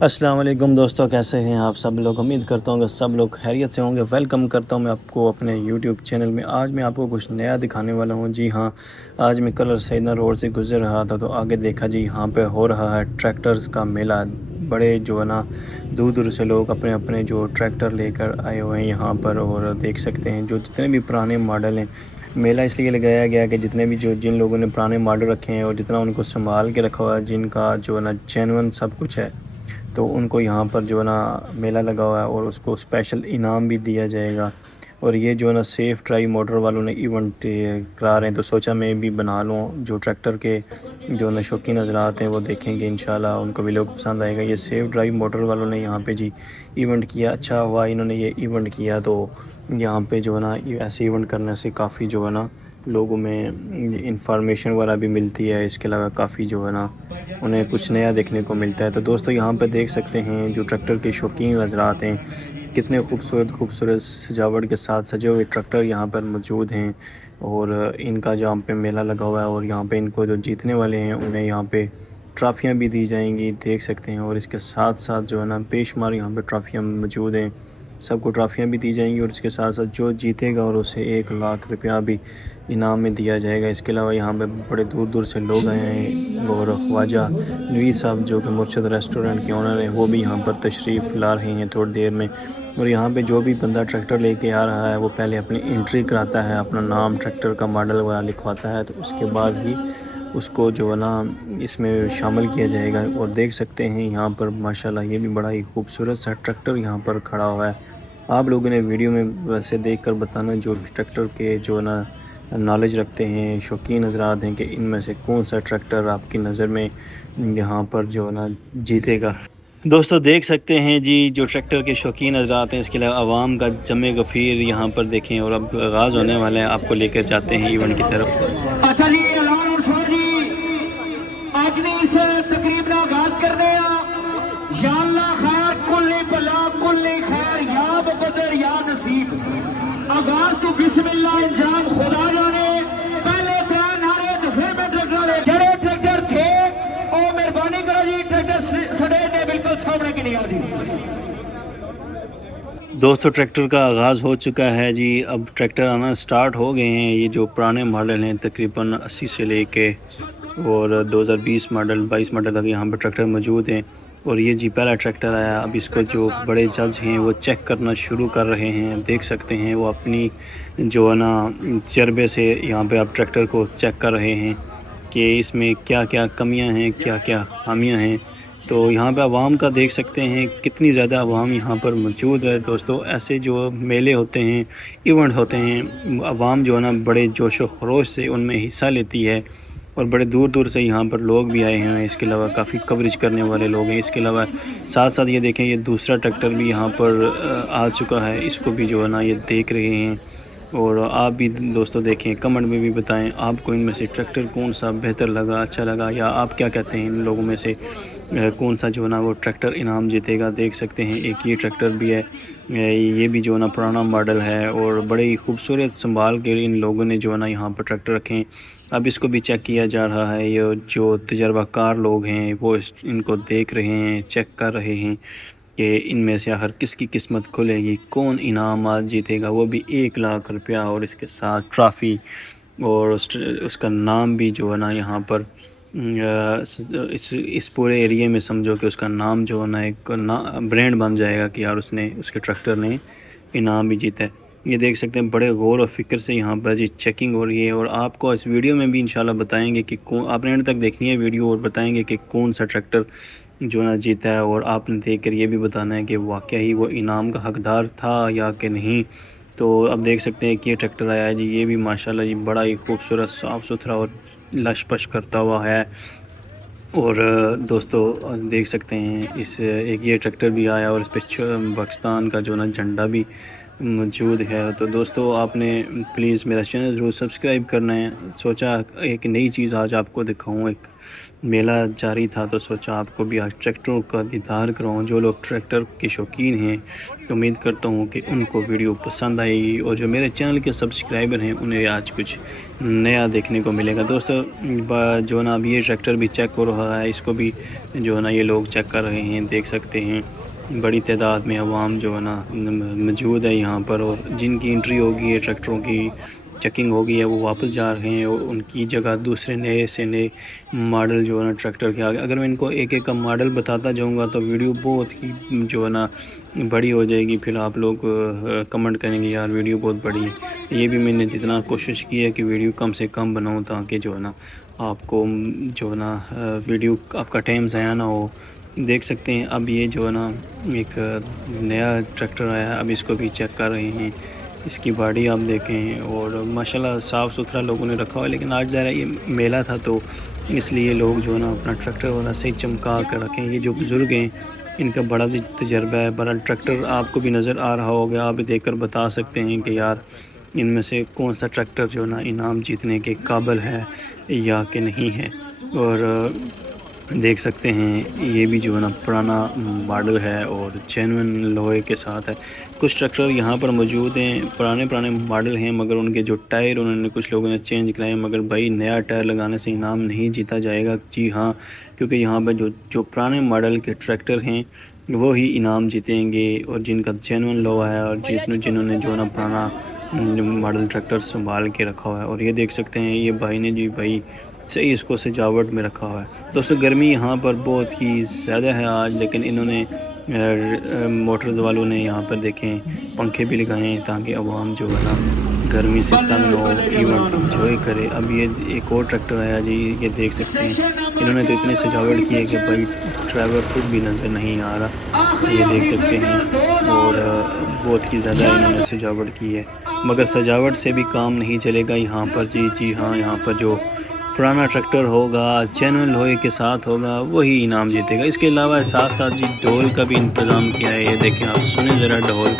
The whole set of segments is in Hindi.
अस्सलाम वालेकुम दोस्तों, कैसे हैं आप सब लोग। उम्मीद करता हूँ कि सब लोग खैरियत से होंगे। वेलकम करता हूँ मैं आपको अपने यूट्यूब चैनल में। आज मैं आपको कुछ नया दिखाने वाला हूँ। जी हाँ, आज मैं कल सैयदना रोड से गुज़र रहा था तो आगे देखा जी यहाँ पे हो रहा है ट्रैक्टर्स का मेला। बड़े जो है ना दूर दूर से लोग अपने अपने जो ट्रैक्टर लेकर आए हुए हैं यहाँ पर, और देख सकते हैं जो जितने भी पुराने मॉडल हैं। मेला इसलिए लगाया गया कि जितने भी जिन लोगों ने पुराने मॉडल रखे हैं और जितना उनको संभाल के रखा हुआ है, जिनका जो है ना जेन्युइन सब कुछ है, तो उनको यहाँ पर जो है ना मेला लगा हुआ है और उसको स्पेशल इनाम भी दिया जाएगा। और ये जो है ना सेफ़ ड्राइव मोटर वालों ने इवेंट करा रहे हैं, तो सोचा मैं भी बना लूँ। जो ट्रैक्टर के जो है ना शौकीन हज़रात हैं वो देखेंगे, इंशाल्लाह उनको भी लोग पसंद आएगा। ये सेफ़ ड्राइव मोटर वालों ने यहाँ पे जी इवेंट किया। अच्छा हुआ इन्होंने ये इवेंट किया, तो यहाँ पे जो है ना ऐसे इवेंट करने से काफ़ी जो है ना लोगों में इंफॉर्मेशन वगैरह भी मिलती है। इसके अलावा काफ़ी जो है ना उन्हें कुछ नया देखने को मिलता है। तो दोस्तों यहाँ पे देख सकते हैं जो ट्रैक्टर के शौकीन हज़रात हैं, कितने खूबसूरत खूबसूरत सजावट के साथ सजे हुए ट्रैक्टर यहाँ पर मौजूद हैं। और इनका जहाँ पे मेला लगा हुआ है, और यहाँ पे इनको जो जीतने वाले हैं उन्हें यहाँ पे ट्रॉफ़ियाँ भी दी जाएंगी, देख सकते हैं। और इसके साथ साथ जो है ना बेशुमार यहाँ पे ट्रॉफ़ियाँ मौजूद हैं, सबको ट्रॉफ़ियाँ भी दी जाएंगी। और इसके साथ साथ जो जीतेगा और उसे 1 लाख रुपया भी इनाम में दिया जाएगा। इसके अलावा यहाँ पे बड़े दूर दूर से लोग आए हैं, और ख्वाजा नवीद साहब जो कि मुर्शद रेस्टोरेंट के ओनर हैं वो भी यहाँ पर तशरीफ़ ला रहे हैं थोड़ी देर में। और यहाँ पे जो भी बंदा ट्रैक्टर लेके आ रहा है वो पहले अपनी एंट्री कराता है, अपना नाम, ट्रैक्टर का मॉडल वगैरह लिखवाता है, तो उसके बाद ही उसको जो है ना इसमें शामिल किया जाएगा। और देख सकते हैं यहाँ पर माशाल्लाह ये भी बड़ा ही खूबसूरत सा ट्रैक्टर यहाँ पर खड़ा हुआ है। आप लोगों ने वीडियो में वैसे देखकर बताना, जो ट्रैक्टर के जो है ना नॉलेज रखते हैं, शौकीन हज़रात हैं, कि इनमें से कौन सा ट्रैक्टर आपकी नज़र में यहाँ पर जो है ना जीतेगा। दोस्तों देख सकते हैं जी जो ट्रैक्टर के शौकीन हज़रात हैं, इसके अलावा आवाम का जमे गफ़ीर यहाँ पर देखें। और अब आगाज़ होने वाला है, आपको लेकर जाते हैं इवेंट की तरफ। अच्छा जी, ऐलान और सुनो जी, आज ने इस तकरीब का आगाज करने या अल्लाह खैर कुल्ली भला कुल्ली खैर या मुकद्दर या नसीब। आगाज तो बिस्मिल्लाह, इंजाम खुदा जाने। पहले 3 नारे तो फिर मैं ट्रैक्टर जड़े ट्रैक्टर थे और मेहरबानी करो जी, ट्रैक्टर सड़े ने बिल्कुल सामने की नहीं आ जी। दोस्तों ट्रैक्टर का आगाज़ हो चुका है जी, अब ट्रैक्टर आना स्टार्ट हो गए हैं। ये जो पुराने मॉडल हैं तकरीबन 80 से लेके और 2020 मॉडल 22 मॉडल तक यहाँ पर ट्रैक्टर मौजूद हैं। और ये जी पहला ट्रैक्टर आया। अब इसको जो बड़े जज हैं वो चेक करना शुरू कर रहे हैं, देख सकते हैं वो अपनी जो है ना तजर्बे से यहाँ पे आप ट्रैक्टर को चेक कर रहे हैं कि इसमें क्या क्या कमियां हैं, क्या क्या खामियां हैं। तो यहाँ पे आवाम का देख सकते हैं कितनी ज़्यादा आवाम यहाँ पर मौजूद है। दोस्तों ऐसे जो मेले होते हैं, इवेंट होते हैं, आवाम जो है ना बड़े जोश व खरोश से उनमें हिस्सा लेती है, और बड़े दूर दूर से यहाँ पर लोग भी आए हैं। इसके अलावा काफ़ी कवरेज करने वाले लोग हैं। इसके अलावा साथ साथ ये देखें, ये दूसरा ट्रैक्टर भी यहाँ पर आ चुका है, इसको भी जो है ना ये देख रहे हैं। और आप भी दोस्तों देखें, कमेंट में भी बताएं आपको इनमें से ट्रैक्टर कौन सा बेहतर लगा, अच्छा लगा, या आप क्या कहते हैं इन लोगों में से कौन सा जो है ना वो ट्रैक्टर इनाम जीतेगा। देख सकते हैं एक ये ट्रैक्टर भी है, ये भी जो है ना पुराना मॉडल है, और बड़े ही खूबसूरत संभाल के इन लोगों ने जो है ना यहाँ पर ट्रैक्टर रखे हैं। अब इसको भी चेक किया जा रहा है। ये जो तजर्बाकार लोग हैं वो इनको देख रहे हैं, चेक कर रहे हैं कि इनमें से आखिर किसकी किस्मत खुलेगी, कौन इनाम आज जीतेगा, वो भी 1 लाख रुपया और इसके साथ ट्रॉफ़ी। और उसका नाम भी जो है ना यहाँ पर इस पूरे एरिया में समझो कि उसका नाम जो है ना एक ब्रांड बन जाएगा कि यार उसने, उसके ट्रैक्टर ने इनाम भी जीता है। ये देख सकते हैं बड़े गौर और फिक्र से यहाँ पर जी चेकिंग हो रही है। और आपको इस वीडियो में भी इंशाल्लाह बताएंगे कि कौन, आपने एंड तक देखनी है वीडियो, और बताएंगे कि कौन सा ट्रैक्टर जो ना जीता है। और आपने देख कर ये भी बताना है कि वाकई ही वो इनाम का हकदार था या कि नहीं। तो अब देख सकते हैं कि ये ट्रैक्टर आया है जी, ये भी माशाल्लाह जी बड़ा ही खूबसूरत, साफ़ सुथरा और लश-पश करता हुआ है। और दोस्तों देख सकते हैं इस एक ये ट्रैक्टर भी आया, और इस पे पाकिस्तान का जो ना झंडा भी मौजूद है। तो दोस्तों आपने प्लीज़ मेरा चैनल ज़रूर सब्सक्राइब करना है। सोचा एक नई चीज़ आज आपको दिखाऊं, एक मेला जारी था तो सोचा आपको भी आज ट्रैक्टरों का दीदार कराऊं। जो लोग ट्रैक्टर के शौकीन हैं उम्मीद करता हूं कि उनको वीडियो पसंद आएगी, और जो मेरे चैनल के सब्सक्राइबर हैं उन्हें आज कुछ नया देखने को मिलेगा। दोस्तों जो है ना अब ये ट्रैक्टर भी चेक हो रहा है, इसको भी जो है ना ये लोग चेक कर रहे हैं। देख सकते हैं बड़ी तादाद में अवाम जो है ना मौजूद है यहाँ पर, और जिनकी एंट्री होगी है ट्रैक्टरों की चेकिंग हो गई है वो वापस जा रहे हैं, और उनकी जगह दूसरे नए से नए मॉडल जो है ना ट्रैक्टर के आगे। अगर मैं इनको एक एक का मॉडल बताता जाऊंगा तो वीडियो बहुत ही जो है ना बड़ी हो जाएगी। फिर आप लोग कमेंट करेंगे यार वीडियो बहुत बड़ी है। ये भी मैंने जितना कोशिश की है कि वीडियो कम से कम बनाऊं, ताकि जो है ना आपको जो है ना वीडियो आपका टाइम ज़ाया ना हो। देख सकते हैं अब ये जो है ना एक नया ट्रैक्टर आया है, अब इसको भी चेक कर रहे हैं। इसकी बॉडी आप देखें, और माशाल्लाह साफ़ सुथरा लोगों ने रखा हुआ है। लेकिन आज ज़रा ये मेला था तो इसलिए लोग जो है ना अपना ट्रैक्टर वाला सही चमका कर रखें। ये जो बुज़ुर्ग हैं इनका बड़ा तजर्बा है। बड़ा ट्रैक्टर आपको भी नज़र आ रहा होगा, आप देख कर बता सकते हैं कि यार इनमें से कौन सा ट्रैक्टर जो है ना इनाम जीतने के काबिल है या कि नहीं है। और देख सकते हैं ये भी जो है ना पुराना मॉडल है और जेन्युइन लोहे के साथ है। कुछ ट्रैक्टर यहाँ पर मौजूद हैं, पुराने मॉडल हैं, मगर उनके जो टायर उन्होंने कुछ लोगों ने चेंज कराए। मगर भाई नया टायर लगाने से इनाम नहीं जीता जाएगा। जी हाँ, क्योंकि यहाँ पर जो पुराने मॉडल के ट्रैक्टर हैं वो ही इनाम जीतेंगे, और जिनका जेन्युइन लोहा है और जिन्होंने जो है ना पुराना मॉडल ट्रैक्टर संभाल के रखा हुआ है। और ये देख सकते हैं ये भाई ने जी भाई सही इसको सजावट में रखा हुआ है। दोस्तों गर्मी यहाँ पर बहुत ही ज़्यादा है आज, लेकिन इन्होंने मोटर्स वालों ने यहाँ पर देखें पंखे भी लगाए हैं ताकि अवाम जो है ना गर्मी से तंग न हो, इवेंट इंजॉय करे। अब ये एक और ट्रैक्टर आया जी, ये देख सकते हैं इन्होंने तो इतनी सजावट की है कि भाई ड्राइवर खुद भी नज़र नहीं आ रहा। ये देख सकते हैं, और बहुत ही ज़्यादा इन्होंने सजावट की है। मगर सजावट से भी काम नहीं चलेगा यहाँ पर। जी हाँ, यहाँ पर जो पुराना ट्रैक्टर होगा जेन्युइन लोहे के साथ होगा वही इनाम जीतेगा। इसके अलावा साथ साथ जी ढोल का भी इंतज़ाम किया है। ये देखें आप, सुने ज़रा ढोल।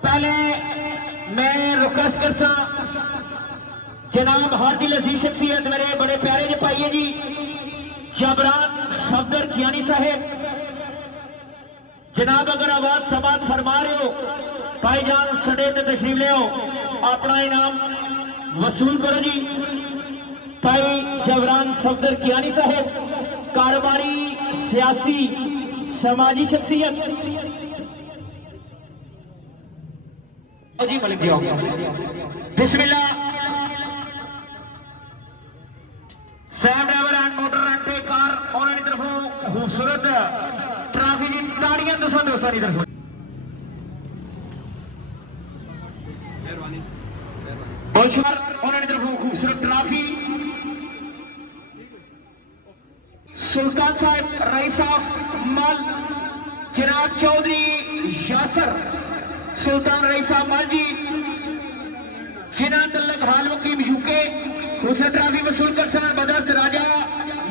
पहले मैं रिक्वेस्ट करता जनाब हादी लजीज शख्सियत मेरे बड़े प्यारे जो भाई जी जबरान सफदर कियानी साहेब, जनाब अगर आवाज समात फरमा रहे हो भाईजान सड़े ते तशरीफ ले आओ, अपना इनाम वसूल करो जी। भाई जबरान सफदर कियानी साहेब कारोबारी सियासी समाजी शख्सियत जी मलिक जी बिस्मिल्लाह। Sam driver and motor rent a car उन्होंने तरफों खूबसूरत ट्रॉफी की ताड़ियां दोस्तों की तरफ उन्होंने तरफों खूबसूरत ट्रॉफी सुल्तान साहब रईस ऑफ मल जनाब चौधरी यासर सुल्तान रईस मल जी जिन्हें तल्लक हाल मुकीम यूके उसे ट्रॉफी वसूल कर सर बदस्त राजा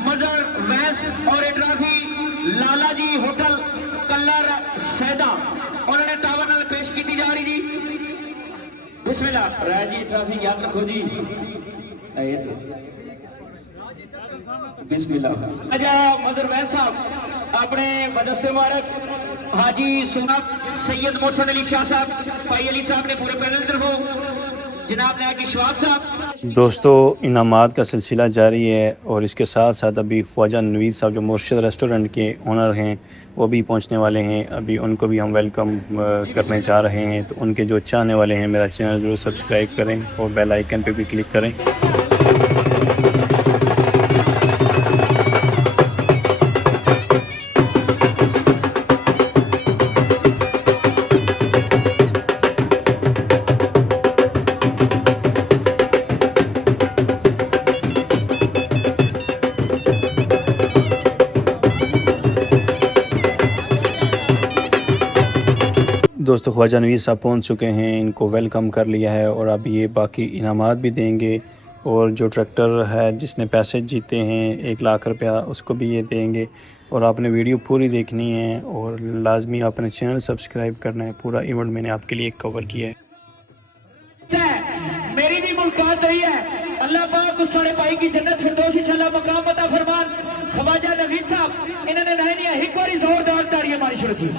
मजर वैस और ये ट्रॉफी लाला जी होटल कलर सैदा उन्होंने टावर नाल पेश की जा रही जी। बिस्मिल्लाह राय जी ट्रॉफी याद रखो जी। बिस्मिल्लाह राजा मजर वैस साहब अपने बदस्ते मुबारक हाजी सुहाब सैयद मोहसन अली शाह साहब भाई अली साहब ने पूरे पैनल की तरफ जनाब नायक इशफाक साहब। दोस्तों इनामात का सिलसिला जारी है और इसके साथ साथ अभी ख्वाजा नवीद साहब जो मुर्शिद रेस्टोरेंट के ओनर हैं वो भी पहुंचने वाले हैं। अभी उनको भी हम वेलकम करने जा रहे हैं। तो उनके जो चाहने वाले हैं मेरा चैनल ज़रूर सब्सक्राइब करें और बेल आइकन पे भी क्लिक करें। दोस्तों ख्वाजा नवीद साहब पहुंच चुके हैं, इनको वेलकम कर लिया है और अब ये बाकी इनामात भी देंगे और जो ट्रैक्टर है जिसने पैसे जीते हैं 1 लाख रुपया उसको भी ये देंगे। और आपने वीडियो पूरी देखनी है और लाजमी आपने चैनल सब्सक्राइब करना है। पूरा इवेंट मैंने आपके लिए कवर किया है। मेरी भी मुलाकात हुई है। अल्लाह पाक उस सारे भाई की जन्नत फिरदौस इंशाल्लाह मकाम अता फरमान। ख्वाजा नवीद साहब इन्होंने नया एक बारी जोरदार तालियां मारी शुरू की।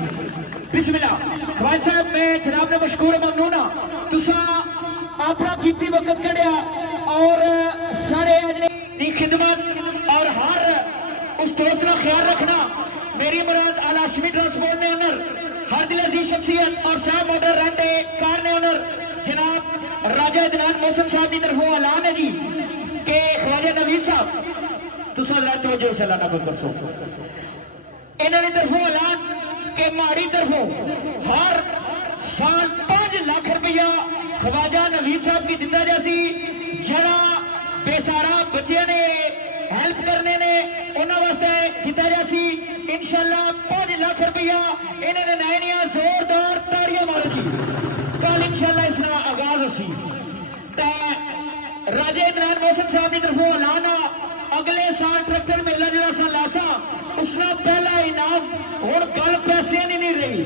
बिस्मिल्लाह ख्वाजा साहब मैं जनाब ने मशकूर ममनूना तुसा अपना कीमती वक्त कढ़िया और सारे दी खिदमत और हर उस दोस्त का ख्याल रखना। मेरी मुराद अल हाशमी ट्रांसपोर्ट ने ओनर हर दिल अजीज शख्सियत और साहब मोटर रेंटे कार ने ओनर जनाब राजा इदनान मौसम साहब की तरफों ऐलान है जी कि ख्वाजा नवीद साहब तुसा जरा तवज्जो से लाना कर सो इन्होंने तरफों ऐलान के माड़ी तरफों हर साल 5 लाख रुपया ख्वाजा नवीद साहब की दिता जासी। जरा बेसारा बच्चे ने हेल्प करने ने उन्होंने वास्ते किया जासी। इंशाल्लाह 5 लाख रुपया इन्होंने नया जोरदार ताड़ियां मारी थी। कल इंशाल्लाह इसका आगाज होसी। राजे इमरान मौसम साहब की तरफों ऐलान अगले साल ट्रैक्टर मेला जो सा लासा उसका पहला इनाम और गल पैसे नहीं रही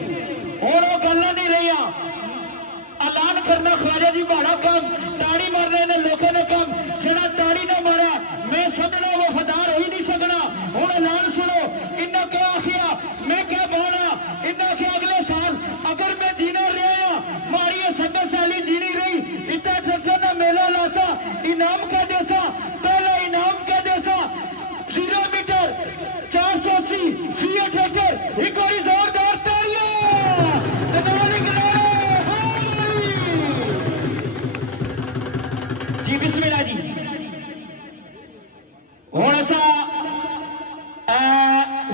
और वो गल नहीं रही। ऐलान करना ख्वाजा जी बड़ा कम ताड़ी मारने ने लोगों ने कम जरा ताड़ी ना मारा मैं समझना वफादार हो ही नहीं सकना। हूँ ऐलान सुनो इन्हें क्या आखिया मैं क्या बोला इन्हें आखिया अगले साल अगर मैं जीना रहा मारी सत्तर साली जीनी रही इतना ट्रैक्टर का मेला लासा इनाम क्या देसा पहला इनाम क्या देसा 0 मीटर 480 फीए ट्रैक्टर एक बारी जोरदार तालियां। जी बिस्मिल्लाह जी और ऐसा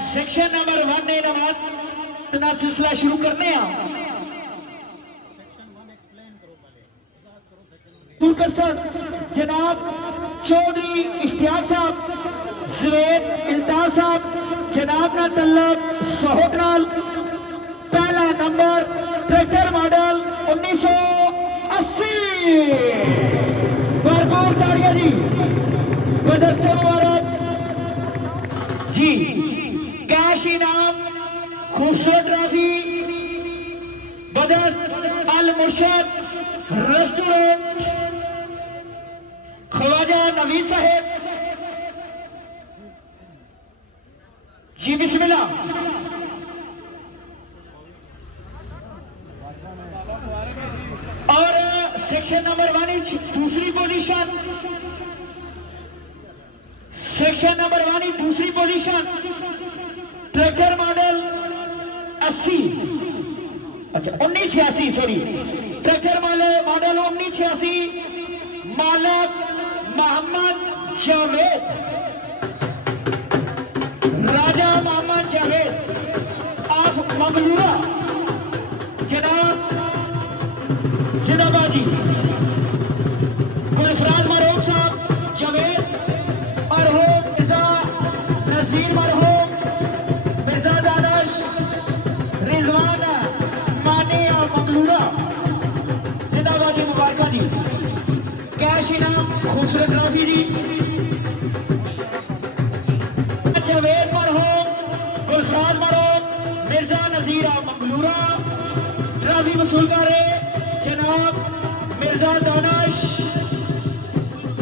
सेक्शन नंबर 1 इनामात का सिलसिला शुरू करने जनाब चौधरी इश्तियाक साहब ज़ुबैर इल्ताफ साहब जनाब ना तल्लक सोहटनाल पहला नंबर ट्रैक्टर मॉडल 1980 भरपूर ताड़ियां जी बदस्ते मुबारक जी। कैश इनाम खूबसूरत ट्रॉफी बदस्त अल मुर्शद रेस्टोरेंट ख्वाजा नवीद साहेब जी बिस्मिल्लाह। और सेक्शन नंबर 1 दूसरी पोजीशन सेक्शन नंबर 1 दूसरी पोजीशन ट्रैक्टर मॉडल 80 अच्छा 1986 सॉरी ट्रैक्टर मॉडल 1986 मालक मोहम्मद जावेद राजा मोहम्मद जावेद ऑफ मंगलूरा जनाब जिंदाबाद जी। गुलफराज मरहूम साहब जावेद मरहूम मिर्जा नजीर मरहूम मिर्जा दानिश रिजवान मानी और मंगलूरा जिंदाबाद जी मुबारक जी। कैश इनाम खूबसूरत ट्रॉफी जी जावेद मरहूम गुलफराज मरहूम मिर्जा नजीर और मंगलूरा ट्रॉफी वसूल कर रहे जनाब मिर्जा दानिश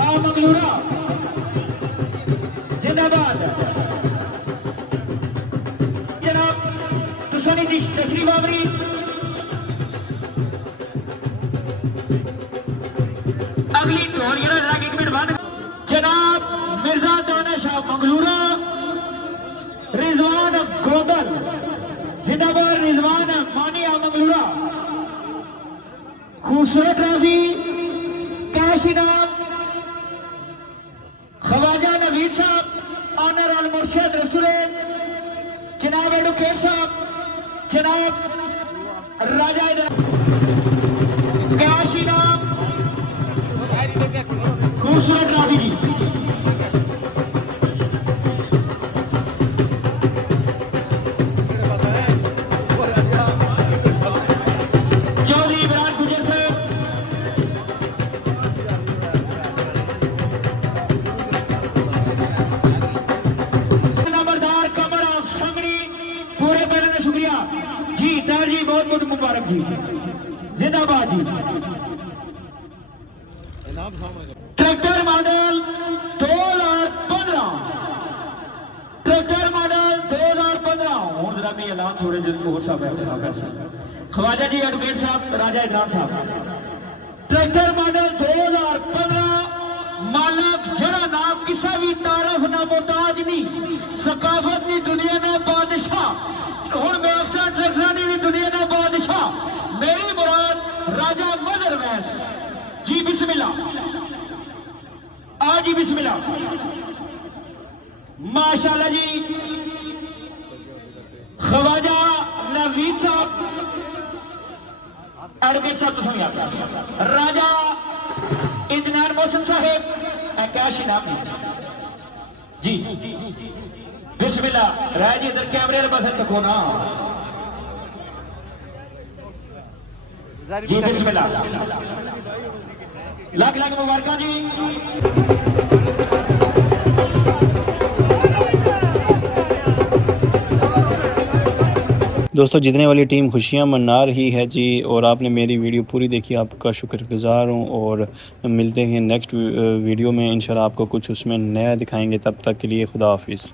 और मंगलूरा जिंदाबाद। जनाब तुसानी तशरीफ आवरी मंगलूरा, रिजवान गोदल जिंदाबाद, रिजवान मानिया मंगलूरा। खूबसूरत ट्रॉफी, कैश इनाम ख्वाजा नवीद साहब, ऑनर अल मुर्शद रेस्टोरेंट, जनाब एडवोकेट साहब, जनाब राजा कैश इनाम, खूबसूरत ट्रॉफी जी। चौधरी इमरान गुजर साहब, नंबरदार कमर ऑफ संगड़ी, पूरे पैनल का शुक्रिया जी। तार जी बहुत बहुत मुबारक जी, जिंदाबाद जी। Tractor model 2015, tractor model 2015। और जरा भी ऐलान थोड़े दिन और साहब है ख्वाजा जी, एडवोकेट साहब, राजा इमरान साहब। ट्रैक्टर मॉडल 2015, मालक जरा नाम किसा भी तारफ ना मोहताज नहीं, सकाफत की दुनिया में बादशाह। हूं मैं अफसर ट्रैक्टर की दुनिया में बादशाह, मेरी मुराद राजा मदर वैस जी। बिस्मिल्लाह जी, बिस्मिल्लाह माशाल्लाह जी। ख्वाजा नवीद साहब, एडवोकेट साहब तो सुनिए, राजा इदनान मोहसिन साहेब, कैश इनाम जी। बिस्मिल्लाह राय जी, इधर कैमरे वाले पास तको ना जी। बिस्मिल्लाह, लाख लाख मुबारक जी। दोस्तों जीतने वाली टीम खुशियां मना रही है जी, और आपने मेरी वीडियो पूरी देखी, आपका शुक्रगुजार हूं। और मिलते हैं नेक्स्ट वीडियो में इंशाल्लाह, आपको कुछ उसमें नया दिखाएंगे। तब तक के लिए खुदा हाफिज़।